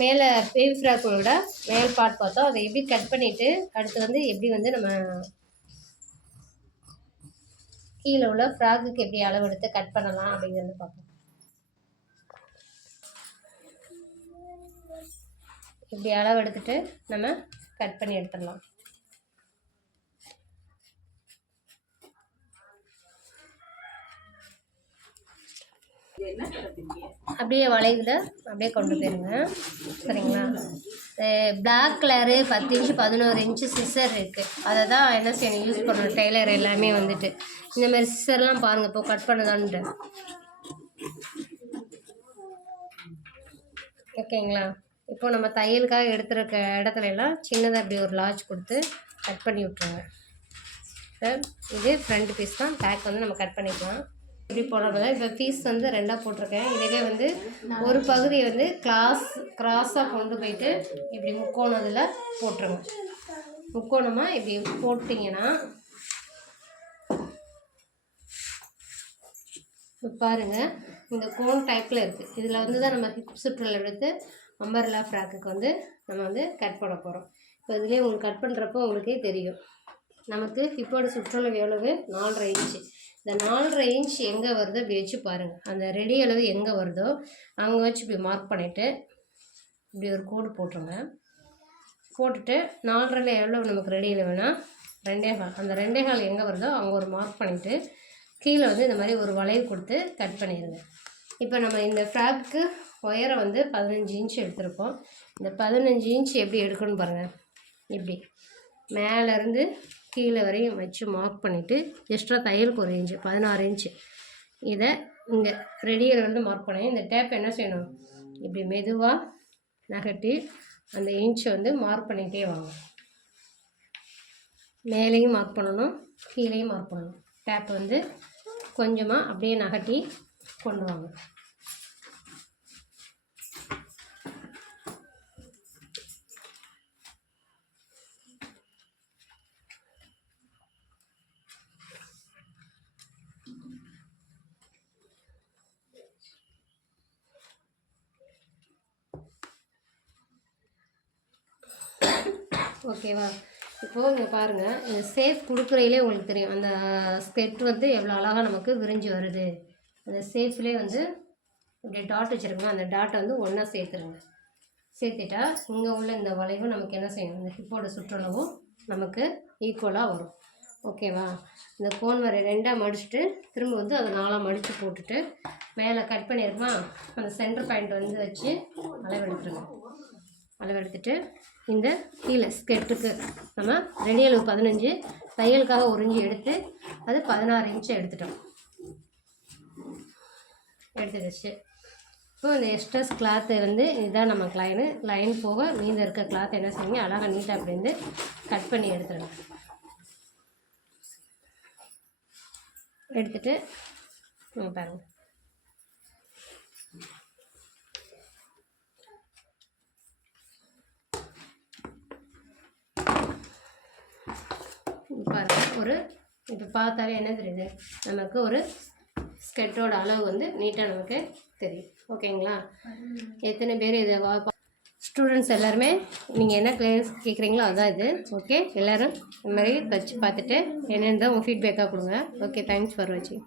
மேலே பேபி ஃப்ராக்கோட மேல் பார்ட் பார்த்தோம். அதை எப்படி கட் பண்ணிவிட்டு அடுத்து வந்து எப்படி வந்து நம்ம கீழே உள்ள ஃப்ராக்குக்கு எப்படி அளவு எடுத்து கட் பண்ணலாம் அப்படிங்கிறத பார்ப்போம். இப்படி அளவு எடுத்துகிட்டு நம்ம கட் பண்ணி எடுத்துடலாம். அப்படியே வளைவில் அப்படியே கொண்டு போயிருங்க. சரிங்களா? Black colour 10 inch 11 inch scissor இருக்குது. அதை தான் என்ன செய்யணும், யூஸ் பண்ணணும். டெய்லர் எல்லாமே வந்துட்டு இந்த மாதிரி சிசர்லாம் பாருங்கள் இப்போ கட் பண்ணதான்ட்டு. ஓகேங்களா? இப்போ நம்ம தையலுக்காக எடுத்துருக்க இடத்துல எல்லாம் சின்னதாக அப்படி ஒரு லார்ஜ் கொடுத்து கட் பண்ணி விட்ருங்க. இது ஃப்ரண்ட் பீஸ் தான். பேக் வந்து நம்ம கட் பண்ணிக்கலாம். இப்படி போடுறது இப்போ பீஸ் வந்து 2ஆக போட்டிருக்கேன். இதுவே வந்து ஒரு பகுதியை வந்து கிராஸாக கொண்டு போயிட்டு இப்படி முக்கோணத்தில் போட்டுருங்க. முக்கோணமாக இப்படி போட்டிங்கன்னா பாருங்கள், இந்த கோன் டைப்பில் இருக்குது. இதில் வந்து தான் நம்ம ஹிப் சுற்றல் எடுத்து அம்பர்லா ஃப்ராக்குக்கு வந்து நம்ம வந்து கட் பண்ண போகிறோம். இப்போ இதுலேயே உங்களுக்கு கட் பண்ணுறப்போ உங்களுக்கே தெரியும். நமக்கு ஹிப்போட சுற்றளவு எவ்வளவு? 4.5 இன்ச்சு. இந்த 4.5 இன்ச் எங்கே வருதோ இப்படி வச்சு பாருங்கள். அந்த ரெடி அளவு எங்கே வருதோ அங்கே வச்சு இப்படி மார்க் பண்ணிவிட்டு இப்படி ஒரு கோடு போட்டுருங்க. போட்டுட்டு 4.5 எவ்வளோ நமக்கு ரெடியில் வேணால் 2.25. அந்த 2.25 எங்கே வருதோ அங்கே ஒரு மார்க் பண்ணிவிட்டு கீழே வந்து இந்த மாதிரி ஒரு வளைவு கொடுத்து கட் பண்ணிடுங்க. இப்போ நம்ம இந்த ஃப்ராக்கு ஒயரை வந்து 15 இன்ச் எடுத்திருக்கோம். இந்த 15 இன்ச் எப்படி எடுக்கணும்னு பாருங்கள். இப்படி மேலேருந்து கீழே வரையும் வச்சு மார்க் பண்ணிவிட்டு எக்ஸ்ட்ரா தையலுக்கு 1 இன்ச்சு 16 இன்ச்சு இதை இங்கே ரெடியில் வந்து மார்க் பண்ணி இந்த டேப் என்ன செய்யணும், இப்படி மெதுவாக நகட்டி அந்த இன்ச்சை வந்து மார்க் பண்ணிகிட்டே வாங்க. மேலேயும் மார்க் பண்ணணும், கீழேயும் மார்க் பண்ணணும். டேப் வந்து கொஞ்சமாக அப்படியே நகட்டி கொண்டு வாங்க. ஓகேவா? இப்போது இங்கே பாருங்கள், இந்த சேஃப் கொடுக்குறையிலே உங்களுக்கு தெரியும் அந்த ஸ்கெட் வந்து எவ்வளோ அழகாக நமக்கு விரிஞ்சு வருது. அந்த சேஃப்லேயே வந்து இப்படி டாட் வச்சுருக்கோங்க. அந்த டாட்டை வந்து ஒன்றா சேர்த்துருங்க. சேர்த்துட்டா இங்கே உள்ள இந்த வளைவு நமக்கு என்ன செய்யணும், இந்த ஹிப்போட சுற்றளவும் நமக்கு ஈக்குவலாக வரும். ஓகேவா? இந்த கோன் வரை 2ஆக மடிச்சுட்டு திரும்ப வந்து அதை 4ஆக மடித்து போட்டுட்டு மேலே கட் பண்ணியிருக்கோம். அந்த சென்டர் பாயிண்ட் வந்து வச்சு அளவெடுத்துருங்க. அளவெடுத்துட்டு இந்த கீழே ஸ்கெட்டுக்கு நம்ம ரெடி அளவு 15, தையலுக்காக 1 இன்ச்சு எடுத்து அது 16 இன்ச்சு எடுத்துட்டோம். எடுத்து வச்சு இப்போ இந்த எக்ஸ்ட்ராஸ் கிளாத்தை வந்து இதுதான் நம்ம லைன் போக மீத இருக்க கிளாத்தை என்ன செய்யுங்க, அழகாக நீட்டாக அப்படி வந்து கட் பண்ணி எடுத்துடுங்க. எடுத்துட்டு பாருங்கள், பாருங்கள் ஒரு இப்போ பார்த்தாலே என்ன தெரியுது, நமக்கு ஒரு ஸ்கெட்டோட அளவு வந்து நீட்டாக நமக்கு தெரியும். ஓகேங்களா? எத்தனை பேர் இதை ஸ்டூடெண்ட்ஸ் எல்லாருமே நீங்கள் என்ன கிளாஸ் கேட்குறீங்களோ அதான் இது. ஓகே, எல்லோரும் இந்த மாதிரி வச்சு பார்த்துட்டு என்னென்னு தான் உங்கள் ஃபீட்பேக்காக கொடுங்க. ஓகே, தேங்க்ஸ் ஃபார் வாட்சிங்.